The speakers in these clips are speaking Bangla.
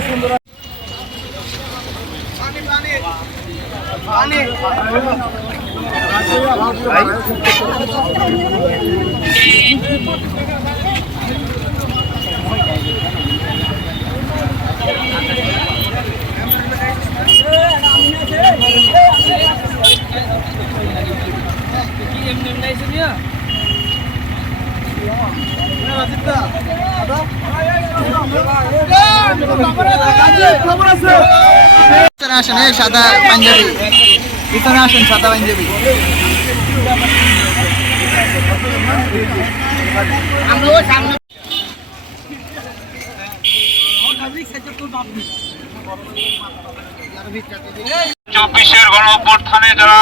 সুন্দর এমনি এমনি আইসি আসেন এই সাদা পাঞ্জাবি পিছনে আসেন সাদা চব্বিশের গণ অভ্যুত্থানে যারা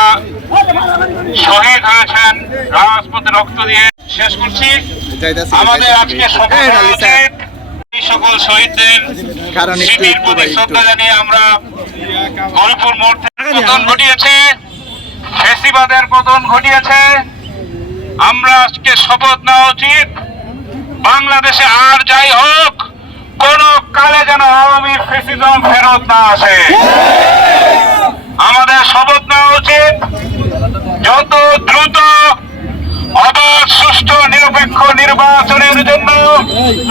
শহীদ হয়েছেন, রাজপথে রক্ত দিয়ে শেষ করছি। আমাদের আজকে। এই সকল শহীদদের একটু প্রতি শ্রদ্ধা জানিয়ে আমরা গরিপুর মোড় থেকে পতন ঘটিয়েছে। ফেসিবাদের পতন ঘটিয়েছে। আমরা আজকে শপথ নেওয়া উচিত। বাংলাদেশে আর যাই হোক কোন কালে যেন আওয়ামী ফেসিজম ফেরত না আসে। আমাদের শপথ নেওয়া উচিত। যত দ্রুত অবাধ সুষ্ঠু নিরপেক্ষ নির্বাচনের জন্য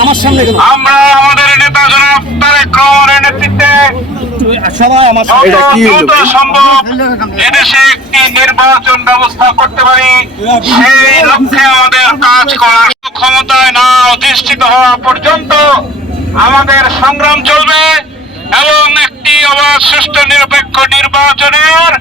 আমার সামনে কেন আমরা আমাদের নেতা জনাব তারেক রহমানের নেতৃত্বে? সম্ভব এদেশে একটি নির্বাচন ব্যবস্থা করতে পারি। সেই লক্ষ্যে আমাদের কাজ করার ক্ষমতায় না অধিষ্ঠিত হওয়া পর্যন্ত আমাদের সংগ্রাম চলবে এবং একটি অবাধ সুষ্ঠু নিরপেক্ষ নির্বাচনের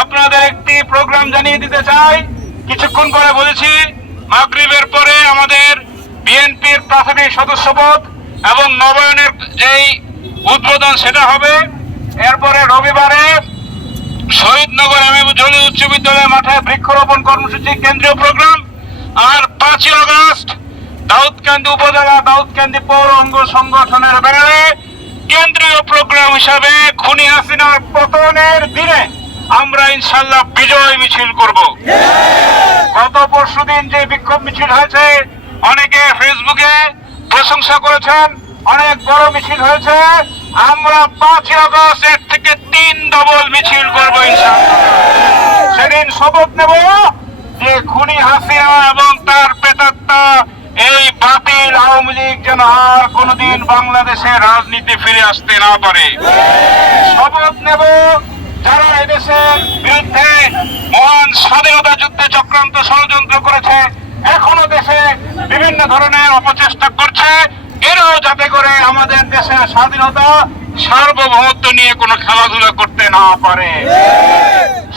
আপনাদের একটি প্রোগ্রাম জানিয়ে দিতে চাই। কিছুক্ষণ পরে বলেছি, মাগরিবের পরে আমাদের বিএনপির প্রাথমিক সদস্যপদ এবং নবায়নের যেই উদ্বোধন সেটা হবে। এরপরে রবিবারে জলি উচ্চ বিদ্যালয় মাঠে বৃক্ষরোপণ কর্মসূচি কেন্দ্রীয় প্রোগ্রাম। আর পাঁচই আগস্ট দাউদকান্দি উপজেলা, দাউদকান্দি পৌর অঙ্গ সংগঠনের ব্যানারে কেন্দ্রীয় প্রোগ্রাম হিসাবে খুনি হাসিনার পতনের দিনে আমরা ইনশাল্লাহ বিজয় মিছিল করব। গত পরশুদিন যে বিক্ষোভ মিছিল হয়েছে, অনেকে ফেসবুকে প্রশংসা করেছেন, অনেক বড় মিছিল হয়েছে। আমরা পাঁচই আগস্ট এর থেকে তিন ডবল মিছিল করব শপথ নেব যে খুনি হাসিনা এবং তার পেতাত্তা এই বাতিল আওয়ামী লীগ যেন আর কোনোদিন বাংলাদেশের রাজনীতি ফিরে আসতে না পারে। শপথ নেব যারা এদেশের বিরুদ্ধে মহান স্বাধীনতা যুদ্ধে চক্রান্ত ষড়যন্ত্র করেছে, এখনও দেশে বিভিন্ন ধরনের অপচেষ্টা করছে, এরাও যাতে করে আমাদের দেশের স্বাধীনতা সার্বভৌমত্ব নিয়ে কোনো খেলাধুলা করতে না পারে।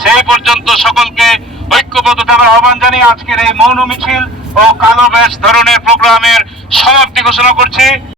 সেই পর্যন্ত সকলকে ঐক্যবদ্ধ থাকার আহ্বান জানিয়ে আজকের এই মৌন মিছিল ও কালো ব্যাস ধরনের প্রোগ্রামের সমাপ্তি ঘোষণা করছি।